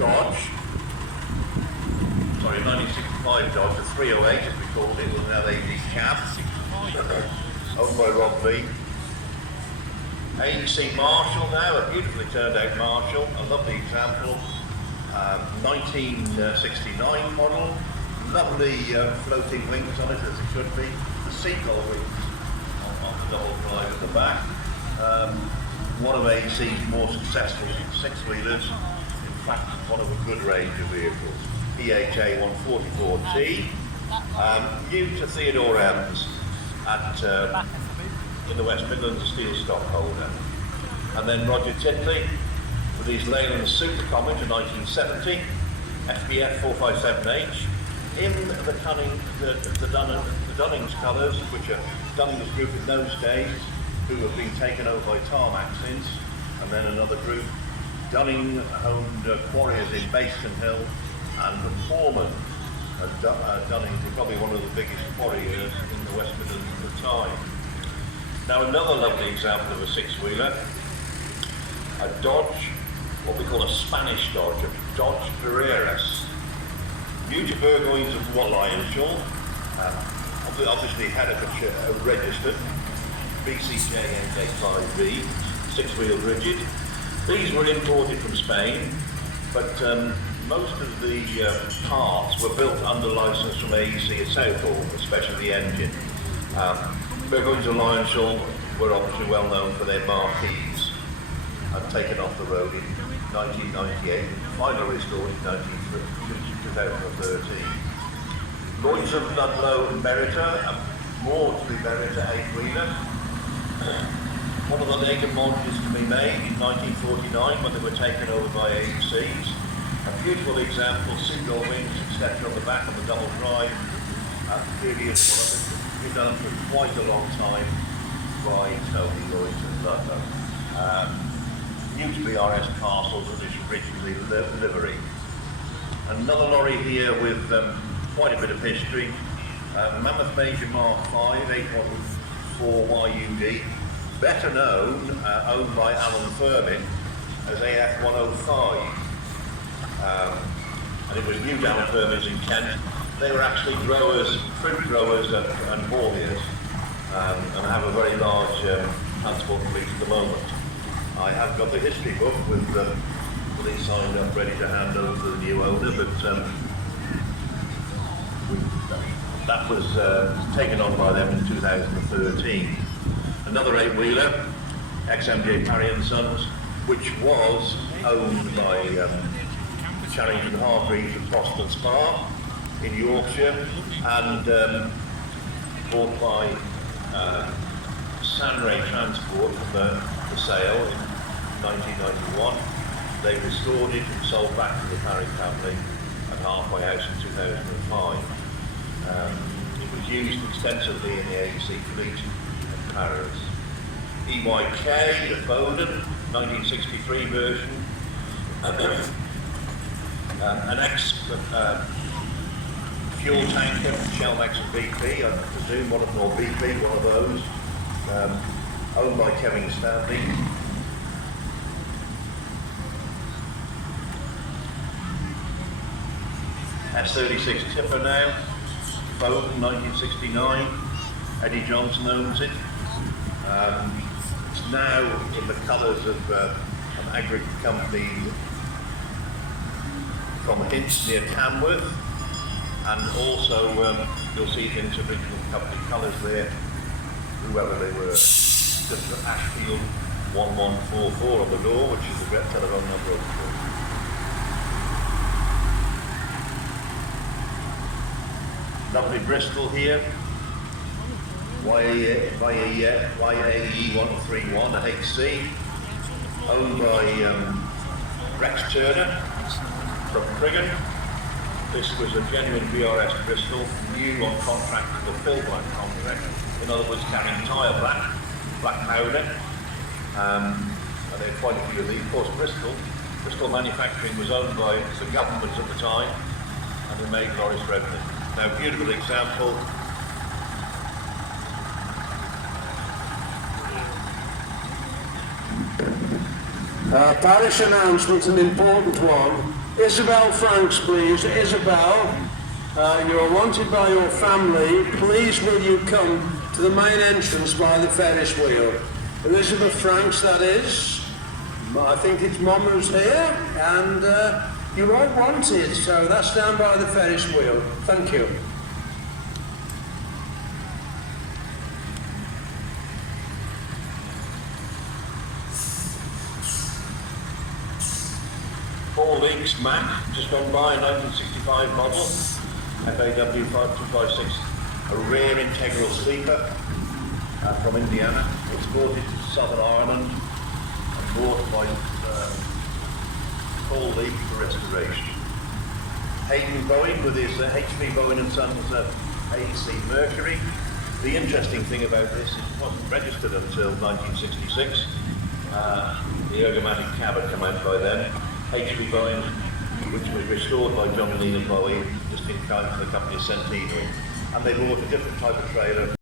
Dodge. Sorry, 1965 Dodge, the 308 as we called it, was now the cab, owned by Rob B. AEC Marshall now, a beautifully turned out Marshall, a lovely example. 1969 model, lovely floating wings on it as it should be, the seagull wings on the double drive at the back. One of AEC's more successful six-wheelers, in fact one of a good range of vehicles. EHA 144T, new to Theodore M's at in the West Midlands, a steel stockholder. And then Roger Titley with his Leyland Super Comet in 1970, FBF 457H, in the Dunning's colours, which are Dunning's group in those days, who have been taken over by Tarmac since, and then another group, Dunning owned quarries in Basin Hill, and the foreman of Dunning's were probably one of the biggest quarriers in the West Midlands at the time. Now another lovely example of a six-wheeler, a Dodge, what we call a Spanish Dodge, a Dodge Carreras. New to Burgoynes of Lyonshaw, obviously Herefordshire registered, BCJ 885V, six-wheel rigid. These were imported from Spain, but most of the parts were built under license from AEC at Southall, especially the engine. Burgoynes of Lyonshaw were obviously well known for their marquees, and taken off the road in 1998, finally restored in 2013. Lloyds of Ludlow Merita, a Maudsley Merita 8-wheeler. One of the later models to be made in 1949 when they were taken over by AECs. A beautiful example, seagull wings, etc. on the back of the double drive. Previous one been done for quite a long time by Tony Lloyds of Ludlow. New to BRS Castles with this originally livery. Another lorry here with quite a bit of history. Mammoth Major Mark 5, 814YUD, better known, owned by Alan Furman as AF105. And it was new to Alan Furman's in Kent. They were actually growers, fruit growers and hauliers, and have a very large transport fleet at the moment. I have got the history book with these signed up, ready to hand over to the new owner, but that was taken on by them in 2013. Another 8-wheeler, XMJ Parry and Sons, which was owned by Charrington Hargreaves of Boston Spa in Yorkshire, and bought by Sanray Transport for the sale in 1991. They restored it and sold back to the Parry family at Halfway House in 2005. It was used extensively in the AEC fleet in Paris. EYK, the Bowden, 1963 version. An ex-fuel tanker, Shell Max and BP, I presume one of those, owned by Kevin Stanley. S36 tipper now, Bowden 1969, Eddie Johnson owns it. It's now in the colours of an agri company from Hints near Tamworth, and also you'll see it in its original company colours there, whoever they were. Just Ashfield 1144 on the door, which is the telephone number of the door. Lovely Bristol here, YAE 131, a HC, owned by Rex Turner from Criggan. This was a genuine BRS Bristol, new on contract with the Phil Black contract, in other words carrying tyre black powder, and there are quite a few of these. Of course Bristol manufacturing was owned by the government at the time, and they made lorries for everything. Now, beautiful example. Parish announcement, an important one. Isabel Franks, please. Isabel, you are wanted by your family. Please will you come to the main entrance by the Ferris wheel. Elizabeth Franks, that is. I think it's Mum who's here, and you won't want it, so that's down by the Ferris wheel. Thank you. Paul Leake's Mac, just gone by, 1965 model, FAW 5256, a rare integral sleeper from Indiana, exported to Southern Ireland and bought by Paul Leake for restoration. Hayden Bowen with his HP Bowen and Sons AC Mercury. The interesting thing about this is it wasn't registered until 1966. The ergomatic cab had come out by then. HP Bowen, which was restored by John and Nina Bowie, just in time for the company Centenary. And they bought a different type of trailer.